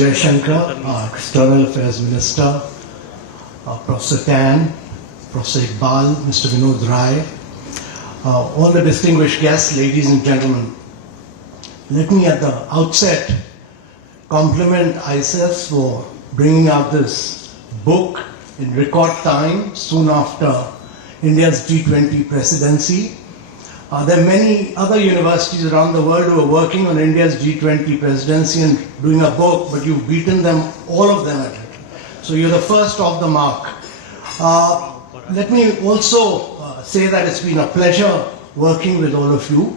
Jaishankar, our External Affairs Minister, Professor Tan, Professor Iqbal, Mr. Vinod Rai, all the distinguished guests, ladies and gentlemen. Let me at the outset compliment ISS for bringing out this book in record time, soon after India's G20 presidency. There are many other universities around the world who are working on India's G20 presidency and doing a book, but you've beaten them, all of them at it. So you're the first off the mark. Let me also say that it's been a pleasure working with all of you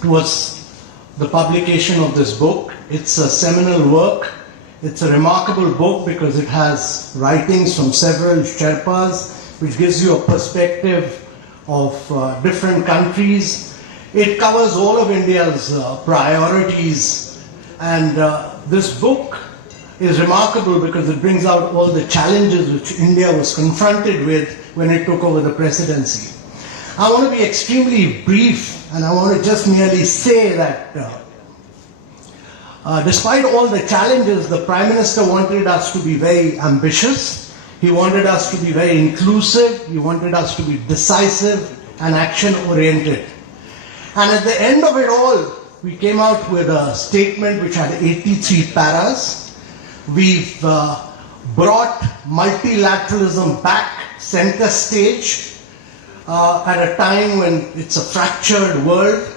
towards the publication of this book. It's a seminal work. It's a remarkable book because it has writings from several Sherpas, which gives you a perspective of different countries. It covers all of India's priorities, and this book is remarkable because it brings out all the challenges which India was confronted with when it took over the presidency. I want to be extremely brief, and I want to just merely say that despite all the challenges, the Prime Minister wanted us to be very ambitious. He wanted us to be very inclusive. He wanted us to be decisive and action-oriented. And at the end of it all, we came out with a statement which had 83 paras. We've brought multilateralism back center stage at a time when it's a fractured world.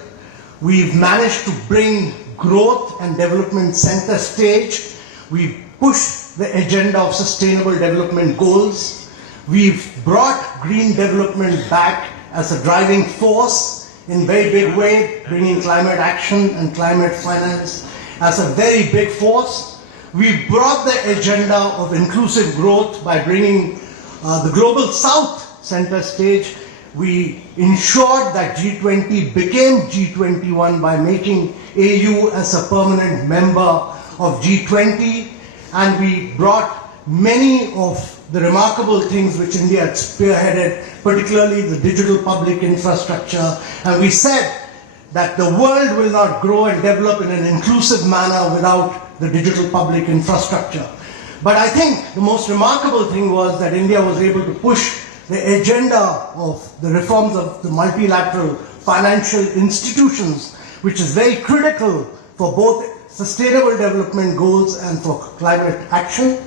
We've managed to bring growth and development center stage. We've pushed the agenda of sustainable development goals. We've brought green development back as a driving force in very big way, bringing climate action and climate finance as a very big force. We brought the agenda of inclusive growth by bringing the global south center stage. We ensured that G20 became G21 by making AU as a permanent member of G20, and we brought many of the remarkable things which India had spearheaded, particularly the digital public infrastructure, and we said that the world will not grow and develop in an inclusive manner without the digital public infrastructure. But I think the most remarkable thing was that India was able to push the agenda of the reforms of the multilateral financial institutions, which is very critical for both sustainable development goals and for climate action.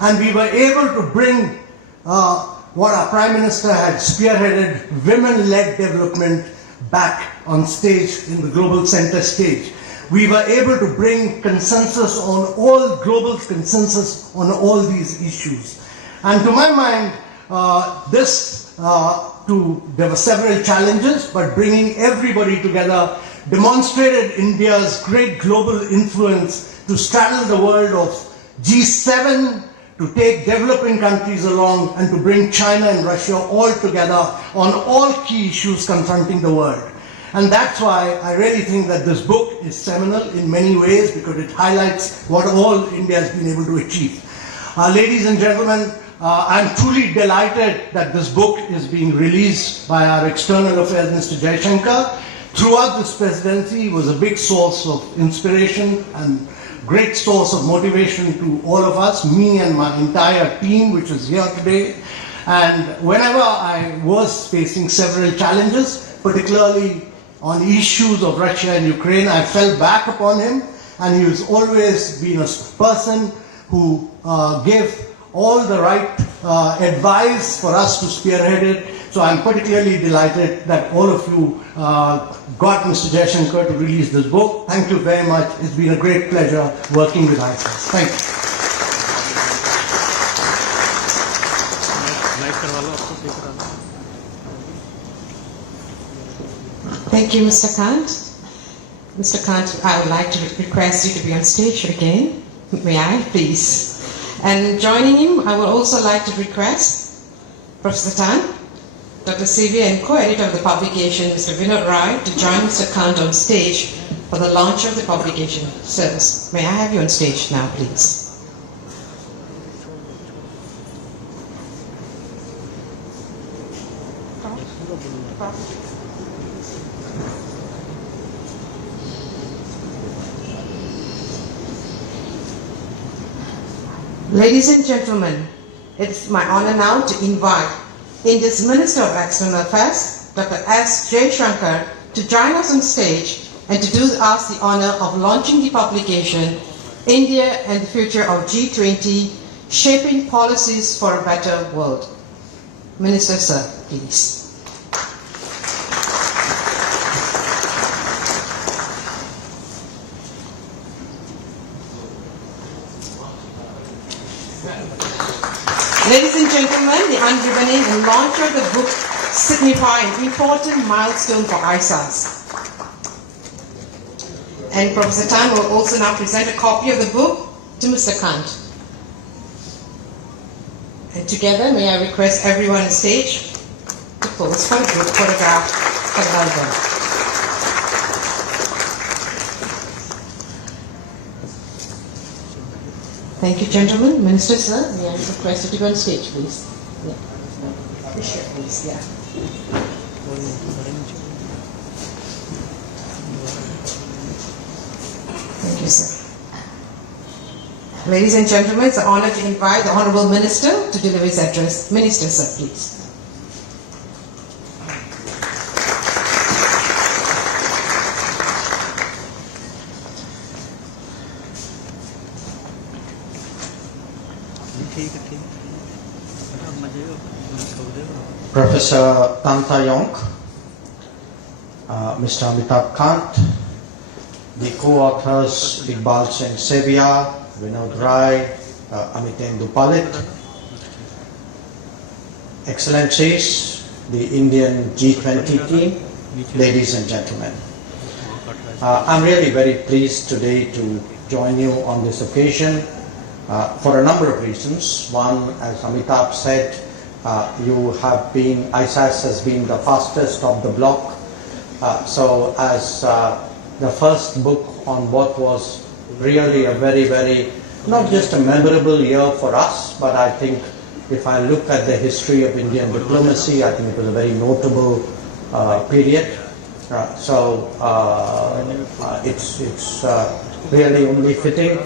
And we were able to bring what our Prime Minister had spearheaded, women-led development, back on stage in the global center stage. We were able to bring consensus on all, global consensus on all these issues. And to my mind, there were several challenges, but bringing everybody together demonstrated India's great global influence to straddle the world of G7, to take developing countries along, and to bring China and Russia all together on all key issues confronting the world. And that's why I really think that this book is seminal in many ways, because it highlights what all India has been able to achieve. Ladies and gentlemen, I'm truly delighted that this book is being released by our External Affairs Mr. Jaishankar. Throughout this presidency, he was a big source of inspiration and great source of motivation to all of us, me and my entire team, which is here today. And whenever I was facing several challenges, particularly on issues of Russia and Ukraine, I fell back upon him, and he has always been a person who gave all the right advice for us to spearhead it. So I'm particularly delighted that all of you got Mr. Jaishankar to release this book. Thank you very much. It's been a great pleasure working with ISIS. Thank you. Thank you, Mr. Kant. Mr. Kant, I would like to request you to be on stage again. May I, please? And joining him, I would also like to request Professor Tan, Dr. Sylvia, and co-editor of the publication, Mr. Vinod Rai, to join Mr. Kant on stage for the launch of the publication service. May I have you on stage now, please? Ladies and gentlemen, it's my honor now to invite India's Minister of External Affairs, Dr. S. Jaishankar, to join us on stage and to do us the honor of launching the publication, India and the Future of G20, Shaping Policies for a Better World. Minister, sir, please. Ladies and gentlemen, the unribboning and launch of the book signify an important milestone for ISAS. And Professor Tan will also now present a copy of the book to Mr. Kant. And together, may I request everyone on stage to pose for a group photograph for the album. Thank you, gentlemen. Minister, sir, may I request you to go on stage, please? Yeah. Sure, please. Yeah. Thank you, sir. Ladies and gentlemen, it's an honor to invite the Honorable Minister to deliver his address. Minister, sir, please. Professor Tanta Yonk, Mr. Amitabh Kant, the co-authors Iqbal Singh Sevia, Vinod Rai, Amitendu Palit, Excellencies, the Indian G20 team, ladies and gentlemen. I'm really very pleased today to join you on this occasion for a number of reasons. One, as Amitabh said, ISAS has been the fastest of the block. So as the first book on what was really a very, very, not just a memorable year for us, but I think if I look at the history of Indian diplomacy, I think it was a very notable period. It's really only fitting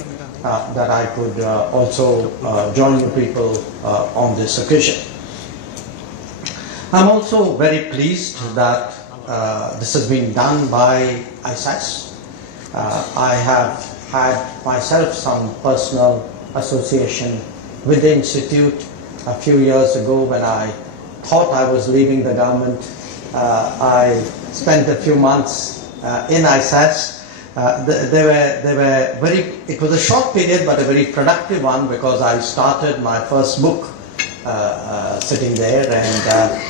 that I could also join you people on this occasion. I'm also very pleased that this has been done by ISAS. I have had myself some personal association with the Institute a few years ago when I thought I was leaving the government. I spent a few months in ISAS. It was a short period but a very productive one because I started my first book sitting there, and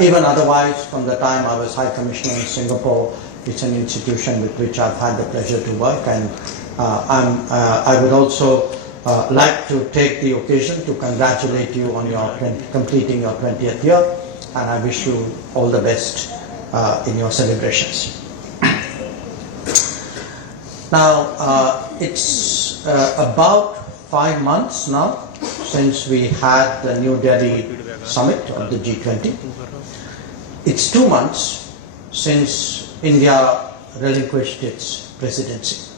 even otherwise, from the time I was High Commissioner in Singapore, it's an institution with which I've had the pleasure to work, and I would also like to take the occasion to congratulate you on your completing your 20th year, and I wish you all the best in your celebrations. Now, it's about 5 months now since we had the New Delhi summit of the G20. It's 2 months since India relinquished its presidency.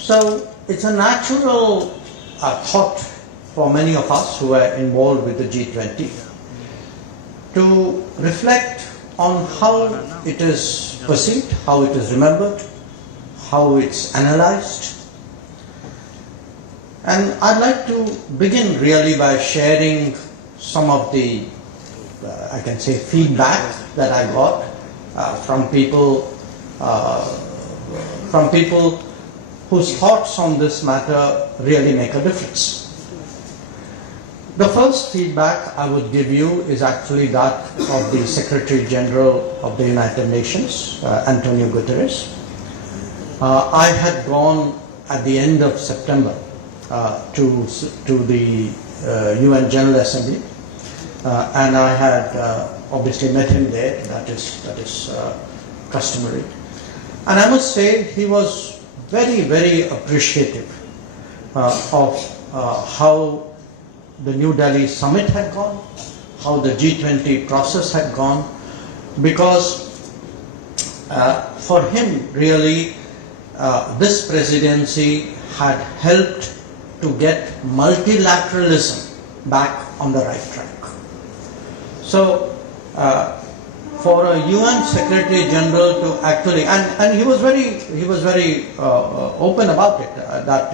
So it's a natural thought for many of us who are involved with the G20 to reflect on how it is perceived, how it is remembered, how it's analyzed. And I'd like to begin really by sharing some of the, I can say, feedback that I got from people whose thoughts on this matter really make a difference. The first feedback I would give you is actually that of the Secretary General of the United Nations, Antonio Guterres. I had gone at the end of September to the UN General Assembly, and I had obviously met him there. That is customary, and I must say he was very, very appreciative of how the New Delhi summit had gone, how the G20 process had gone, because for him really this presidency had helped to to get multilateralism back on the right track. So, for a UN Secretary General to actually, and he was very open about it, that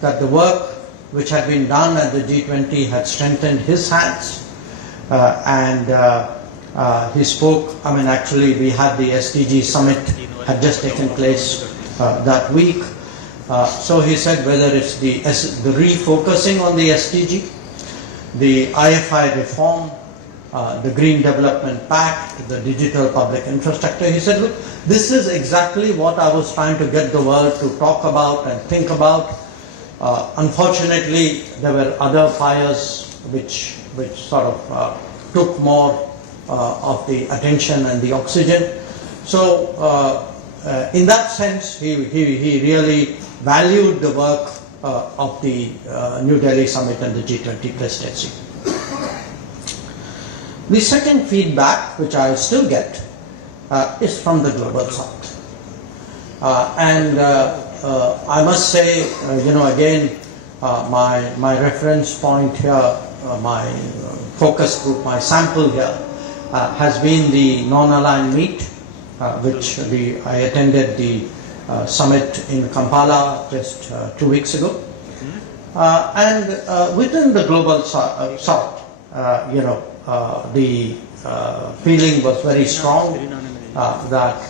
that the work which had been done at the G20 had strengthened his hands, and he spoke. I mean, actually, we had the SDG summit had just taken place that week. So he said whether it's the refocusing on the SDG, the IFI reform, the Green Development Pact, the digital public infrastructure. He said, look, this is exactly what I was trying to get the world to talk about and think about. Unfortunately, there were other fires which sort of took more of the attention and the oxygen. So, in that sense, he really valued the work of the New Delhi summit and the G20 presidency. The second feedback, which I still get, is from the global south. And I must say, again, my reference point here, my focus group, my sample here, has been the non-aligned meet, which I attended the summit in Kampala just 2 weeks ago. And within the global south, the feeling was very strong that,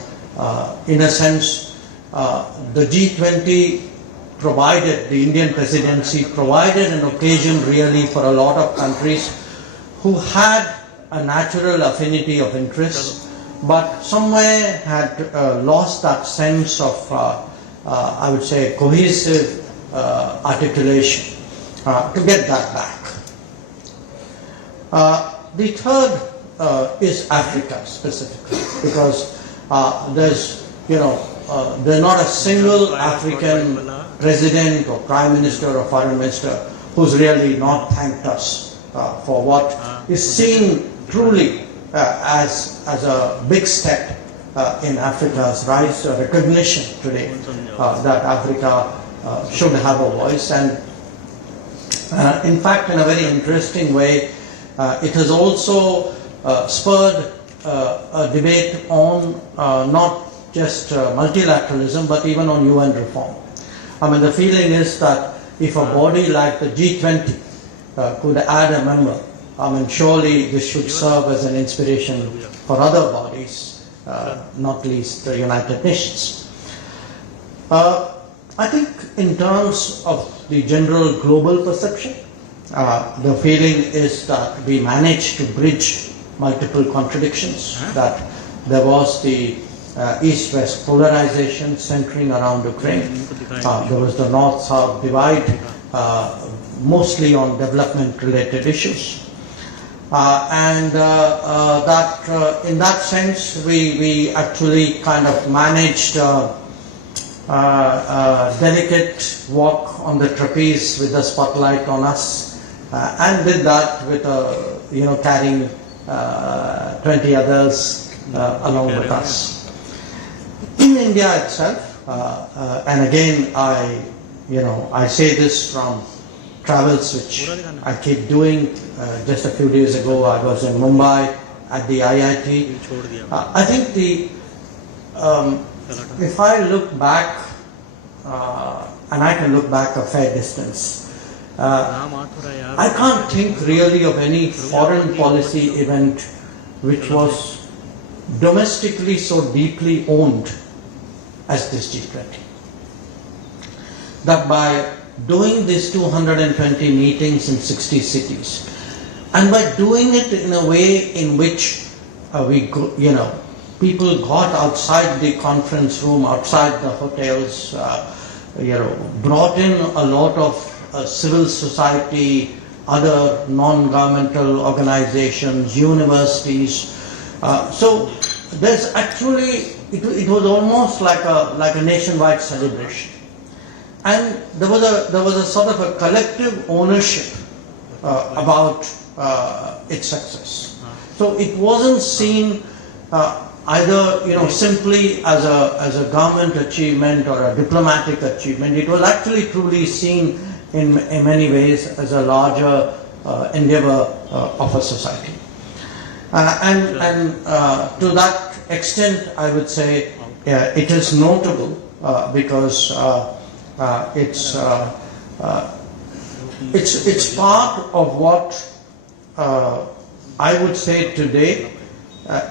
in a sense, the G20 provided, the Indian presidency provided an occasion really for a lot of countries who had a natural affinity of interest, but somewhere had lost that sense of, I would say, cohesive articulation to get that back. The third is Africa specifically, because there's not a single African president or prime minister or foreign minister who's really not thanked us for what is seen truly as a big step in Africa's rise, a recognition today that Africa should have a voice. And in fact, in a very interesting way, it has also spurred a debate on not just multilateralism, but even on UN reform. I mean, the feeling is that if a body like the G20 could add a member, I mean, surely this should serve as an inspiration for other bodies, not least the United Nations. I think in terms of the general global perception, the feeling is that we managed to bridge multiple contradictions, that there was the East-West polarization centering around Ukraine. There was the North-South divide, mostly on development-related issues. And that in that sense, we actually kind of managed a delicate walk on the trapeze with the spotlight on us, and did that with carrying 20 others along with us. In India itself, and again I say this from travels which I keep doing. Just a few days ago I was in Mumbai at the IIT. I think if I look back, and I can look back a fair distance, I can't think really of any foreign policy event which was domestically so deeply owned as this G20. That by doing these 220 meetings in 60 cities, and by doing it in a way in which people got outside the conference room, outside the hotels, brought in a lot of civil society, other non-governmental organizations, universities. So there's actually, it was almost like a nationwide celebration. And there was a sort of a collective ownership about its success. So it wasn't seen either simply as a government achievement or a diplomatic achievement. It was actually truly seen in many ways as a larger endeavor of a society. And to that extent, I would say it is notable because it's part of what I would say today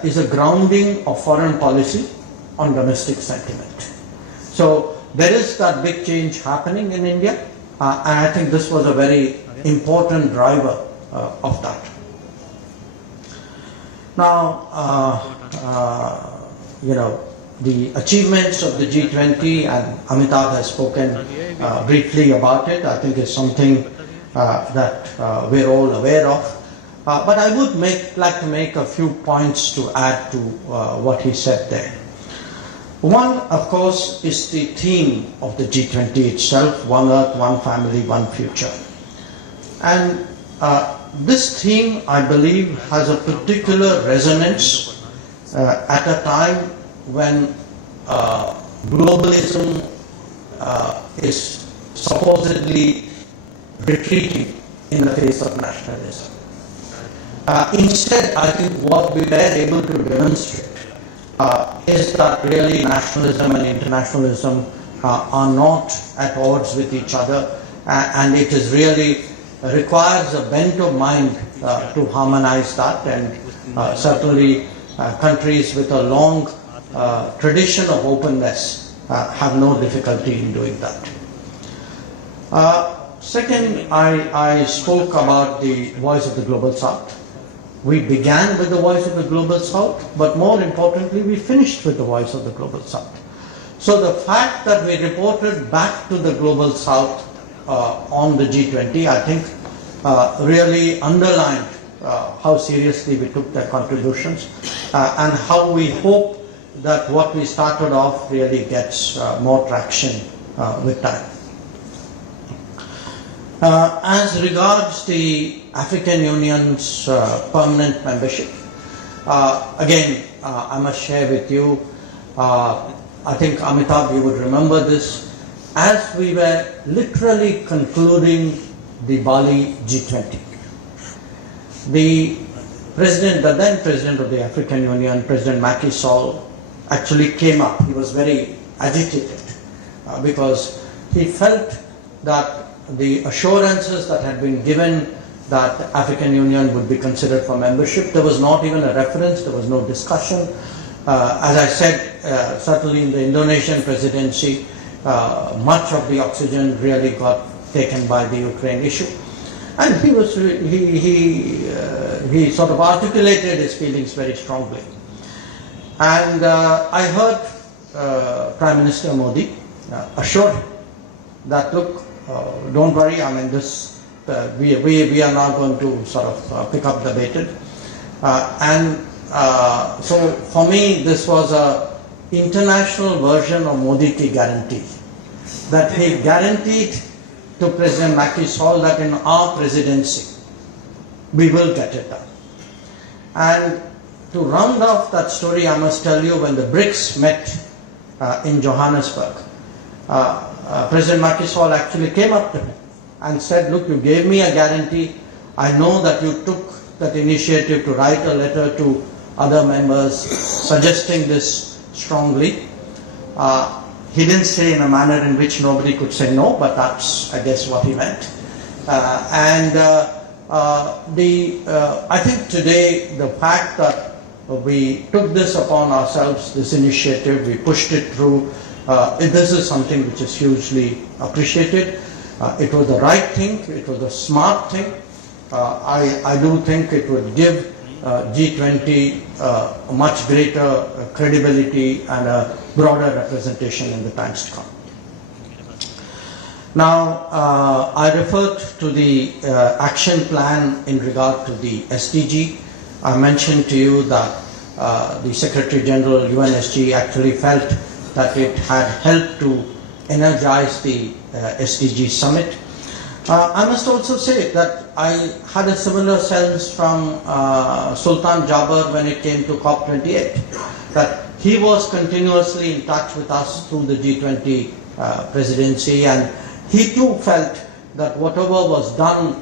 is a grounding of foreign policy on domestic sentiment. So there is that big change happening in India, and I think this was a very important driver of that. Now, the achievements of the G20, and Amitabh has spoken briefly about it, I think is something that we're all aware of. But I would like to make a few points to add to what he said there. One, of course, is the theme of the G20 itself: One Earth, One Family, One Future. And this theme, I believe, has a particular resonance at a time when globalism is supposedly retreating in the face of nationalism. Instead, I think what we were able to demonstrate is that really nationalism and internationalism are not at odds with each other, and it is really requires a bent of mind to harmonize that, and certainly countries with a long tradition of openness have no difficulty in doing that. Second, I spoke about the Voice of the Global South. We began with the Voice of the Global South, but more importantly, we finished with the Voice of the Global South. So the fact that we reported back to the Global South on the G20, I think really underlined how seriously we took their contributions and how we hope that what we started off really gets more traction with time. As regards the African Union's permanent membership, again, I must share with you, I think Amitabh, you would remember this, as we were literally concluding the Bali G20. The then President of the African Union, President Macky Sall, actually came up. He was very agitated because he felt that the assurances that had been given that the African Union would be considered for membership, there was not even a reference, there was no discussion. As I said, certainly in the Indonesian presidency, much of the oxygen really got taken by the Ukraine issue. And he sort of articulated his feelings very strongly. And I heard Prime Minister Modi assure him that, look, don't worry, I mean, this we are not going to sort of pick up the baton. So for me, this was a international version of Modi Ki Guarantee, that he guaranteed to President Macky Sall that in our presidency, we will get it done. And to round off that story, I must tell you, when the BRICS met in Johannesburg, President Macky Sall actually came up to him and said, look, you gave me a guarantee. I know that you took that initiative to write a letter to other members suggesting this strongly. He didn't say in a manner in which nobody could say no, but that's, I guess, what he meant. I think today the fact that we took this upon ourselves, this initiative, we pushed it through, this is something which is hugely appreciated. It was the right thing, it was the smart thing. I do think it would give G20 a much greater credibility and a broader representation in the times to come. Now, I referred to the action plan in regard to the SDG. I mentioned to you that the Secretary General UNSG actually felt that it had helped to energize the SDG summit. I must also say that I had a similar sense from Sultan Jaber when it came to COP28, that he was continuously in touch with us through the G20 presidency, and he too felt that whatever was done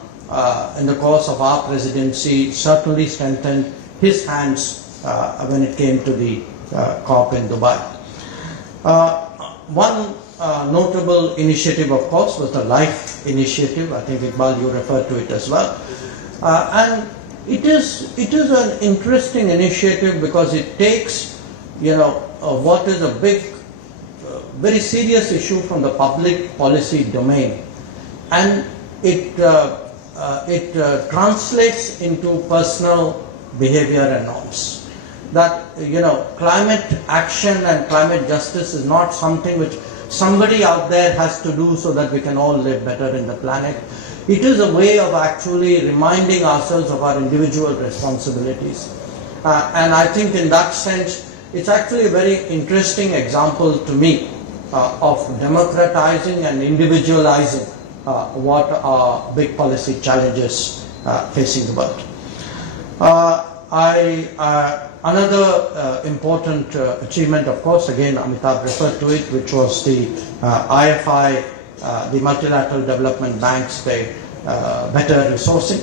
in the course of our presidency certainly strengthened his hands when it came to the COP in Dubai. One notable initiative, of course, was the LIFE initiative. I think, Iqbal, you referred to it as well. And it is an interesting initiative because it takes, what is a big, very serious issue from the public policy domain, and it translates into personal behavior and norms. That, climate action and climate justice is not something which somebody out there has to do so that we can all live better in the planet. It is a way of actually reminding ourselves of our individual responsibilities. And I think in that sense, it's actually a very interesting example to me of democratizing and individualizing what are big policy challenges facing the world. Another important achievement, of course, again Amitabh referred to it, which was the IFI, the Multilateral Development Banks, the better resourcing.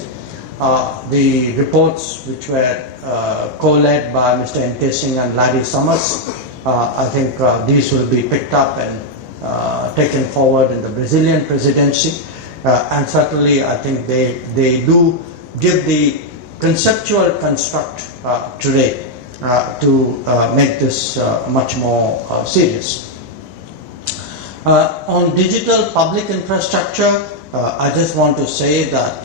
The reports which were co-led by Mr. M.K. Singh and Larry Summers, I think these will be picked up and taken forward in the Brazilian presidency, and certainly I think they do give the conceptual construct today to make this much more serious. On digital public infrastructure, I just want to say that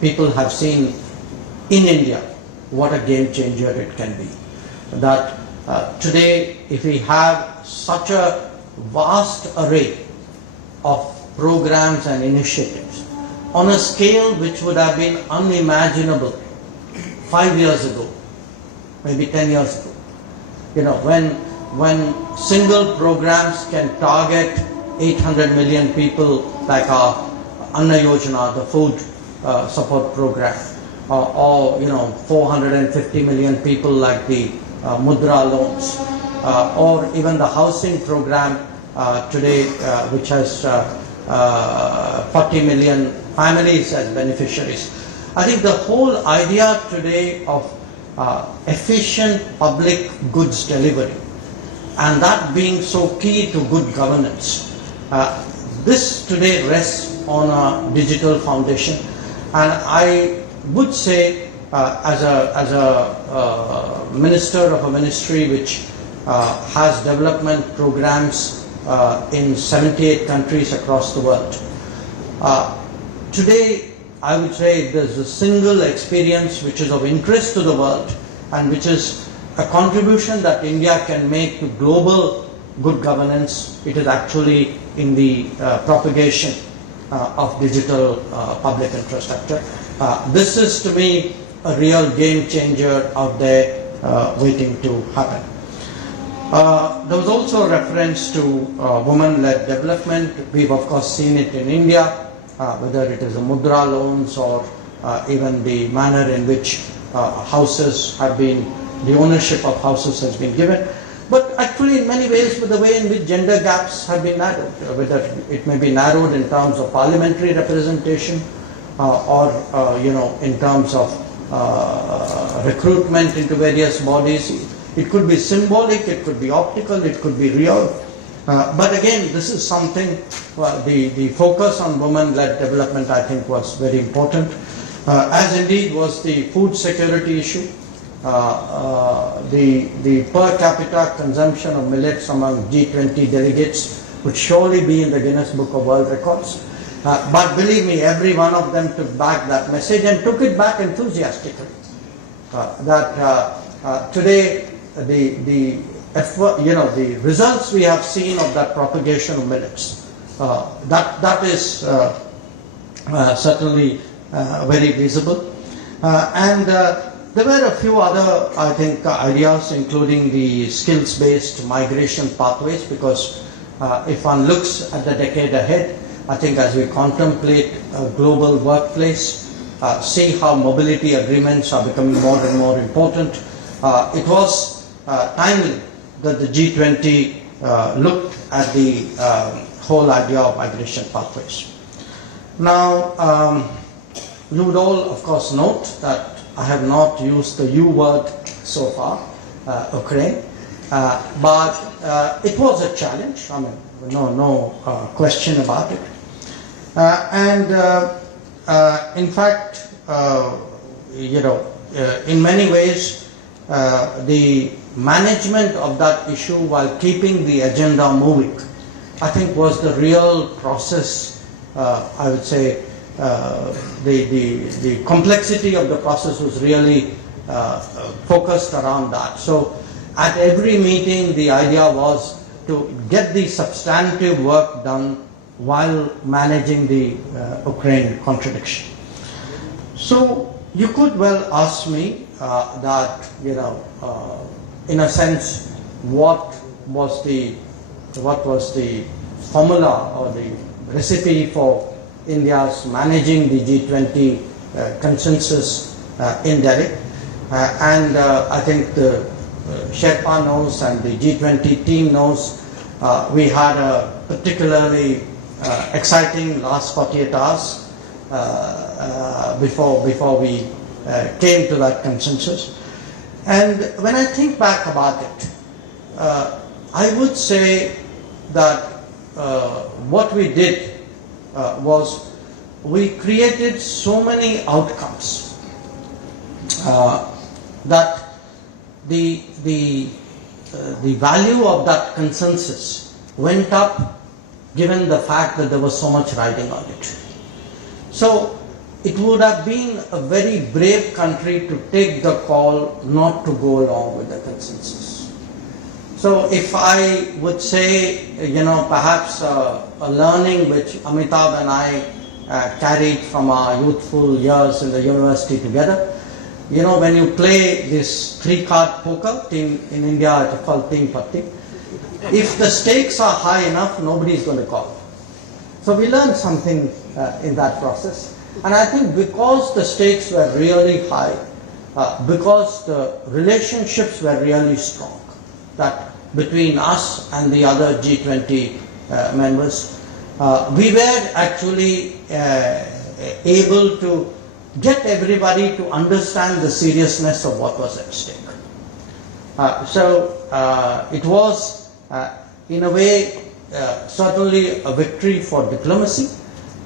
people have seen in India what a game changer it can be. That today, if we have such a vast array of programs and initiatives on a scale which would have been unimaginable 5 years ago, maybe 10 years ago. When single programs can target 800 million people, like our Anna Yojana, the food support program, or 450 million people like the Mudra loans, or even the housing program today, which has 40 million families as beneficiaries. I think the whole idea today of efficient public goods delivery, and that being so key to good governance, this today rests on a digital foundation. And I would say, as a minister of a ministry which has development programs in 78 countries across the world, today I would say there's a single experience which is of interest to the world and which is a contribution that India can make to global good governance. It is actually in the propagation of digital public infrastructure. This is to me a real game changer out there waiting to happen. There was also a reference to women-led development. We've of course seen it in India, whether it is the Mudra loans or even the manner in which houses have been, the ownership of houses has been given. But actually in many ways with the way in which gender gaps have been narrowed, whether it may be narrowed in terms of parliamentary representation or in terms of recruitment into various bodies. It could be symbolic, it could be optical, it could be real. But again, this is something, the focus on women-led development I think was very important, as indeed was the food security issue. The per capita consumption of millets among G20 delegates would surely be in the Guinness Book of World Records. But believe me, every one of them took back that message and took it back enthusiastically. Today, the results we have seen of that propagation of millets, that is certainly very visible. And there were a few other, I think, ideas, including the skills-based migration pathways, because if one looks at the decade ahead, I think as we contemplate a global workplace, see how mobility agreements are becoming more and more important, it was timely that the G20 looked at the whole idea of migration pathways. Now, you would all, of course, note that I have not used the U word so far, Ukraine, but it was a challenge. I mean, no question about it. In fact, in many ways, the management of that issue while keeping the agenda moving, I think was the real process. I would say the complexity of the process was really focused around that. So at every meeting, the idea was to get the substantive work done while managing the Ukraine contradiction. So you could well ask me that, in a sense, what was the formula or the recipe for India's managing the G20 consensus in Delhi. I think the Sherpa knows and the G20 team knows we had a particularly exciting last 48 hours before we came to that consensus. And when I think back about it, I would say that what we did was we created so many outcomes that the value of that consensus went up given the fact that there was so much riding on it. So it would have been a very brave country to take the call not to go along with the consensus. So if I would say, perhaps a learning which Amitabh and I carried from our youthful years in the university together, when you play this 3-card poker, in India it's called Ting Patti, if the stakes are high enough, nobody is going to call. So we learned something in that process. And I think because the stakes were really high, because the relationships were really strong, that between us and the other G20 members, we were actually able to get everybody to understand the seriousness of what was at stake. It was, in a way, certainly a victory for diplomacy,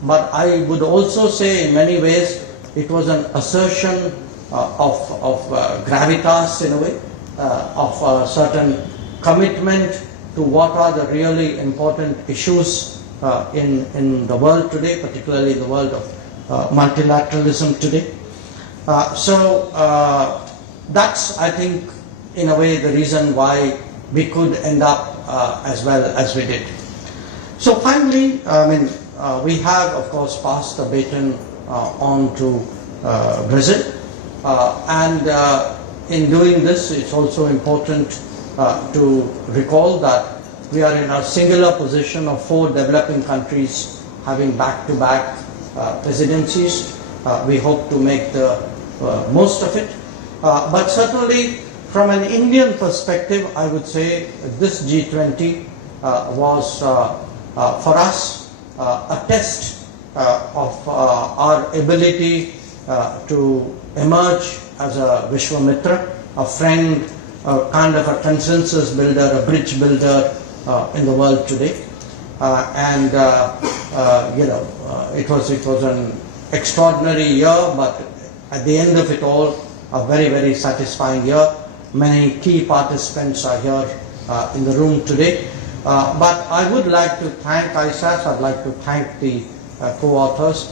but I would also say in many ways it was an assertion of gravitas in a way, of a certain commitment to what are the really important issues in the world today, particularly in the world of multilateralism today. That's, I think, in a way the reason why we could end up as well as we did. So finally, we have, of course, passed the baton on to Brazil. In doing this, it's also important to recall that we are in a singular position of 4 developing countries having back-to-back presidencies. We hope to make the most of it. But certainly, from an Indian perspective, I would say this G20 was, for us, a test of our ability to emerge as a Vishwamitra, a friend, a kind of a consensus builder, a bridge builder in the world today. It was an extraordinary year, but at the end of it all, a very, very satisfying year. Many key participants are here in the room today. But I would like to thank ISAS, I'd like to thank the co-authors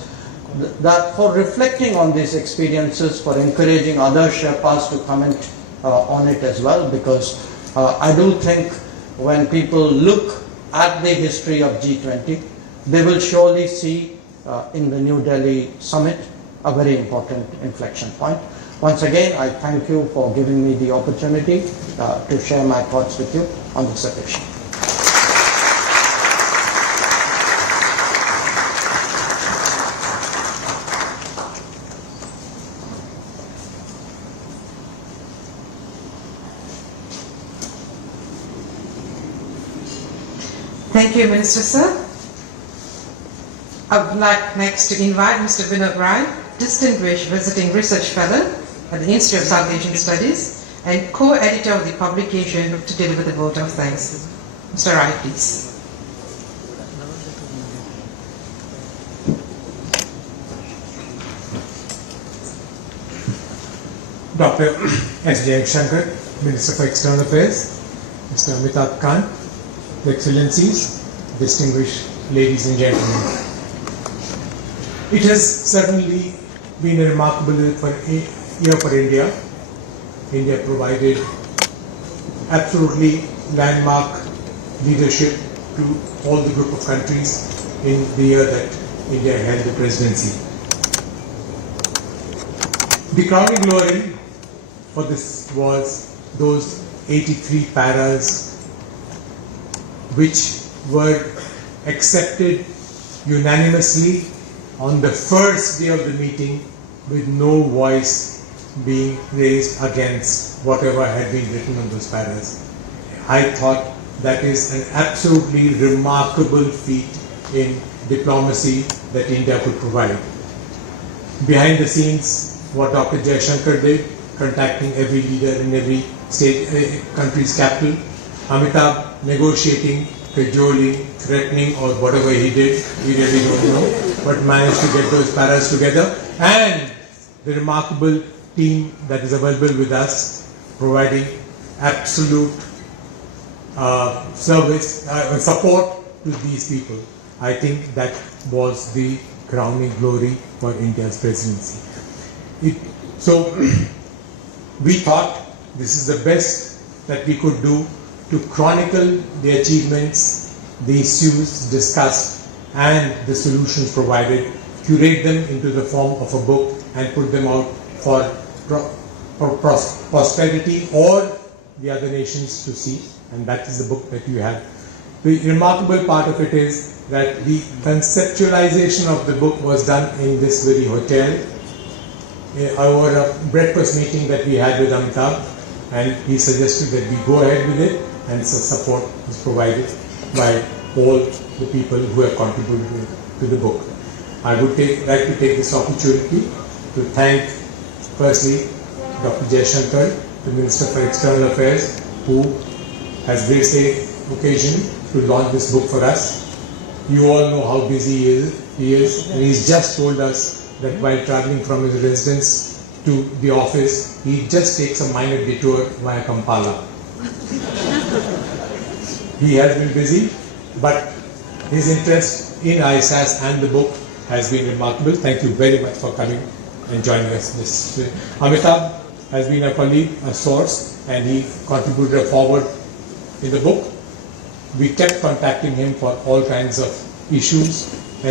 that for reflecting on these experiences, for encouraging other Sherpas to comment on it as well, because I do think when people look at the history of G20, they will surely see in the New Delhi summit a very important inflection point. Once again, I thank you for giving me the opportunity to share my thoughts with you on this occasion. Thank you, Minister Sir. I would like next to invite Mr. Vinod Rai, Distinguished Visiting Research Fellow at the Institute of South Asian Studies and co-editor of the publication, to deliver the vote of thanks. Mr. Rai, please. Dr. S Jaishankar, Minister for External Affairs, Mr. Amitabh Kant, Your Excellencies, distinguished ladies and gentlemen. It has certainly been a remarkable year for India. India provided absolutely landmark leadership to all the group of countries in the year that India held the presidency. The crowning glory for this was those 83 paras which were accepted unanimously on the first day of the meeting, with no voice being raised against whatever had been written on those paras. I thought that is an absolutely remarkable feat in diplomacy that India could provide. Behind the scenes, what Dr. Jaishankar did, contacting every leader in every state, country's capital, Amitabh negotiating, cajoling, threatening, or whatever he did, we really don't know, but managed to get those paras together, and the remarkable team that is available with us, providing absolute support to these people. I think that was the crowning glory for India's presidency. So we thought this is the best that we could do to chronicle the achievements, the issues discussed, and the solutions provided, curate them into the form of a book and put them out for posterity or the other nations to see, and that is the book that you have. The remarkable part of it is that the conceptualization of the book was done in this very hotel over a breakfast meeting that we had with Amitabh, and he suggested that we go ahead with it, and so support is provided by all the people who have contributed to the book. I would like to take this opportunity to thank firstly Dr. Jaishankar, the Minister for External Affairs, who has graced the occasion to launch this book for us. You all know how busy he is, and he's just told us that while traveling from his residence to the office, he just takes a minor detour via Kampala. He has been busy, but his interest in ISAS and the book has been remarkable. Thank you very much for coming and joining us this way. Amitabh has been a colleague, a source, and he contributed a forward in the book. We kept contacting him for all kinds of issues,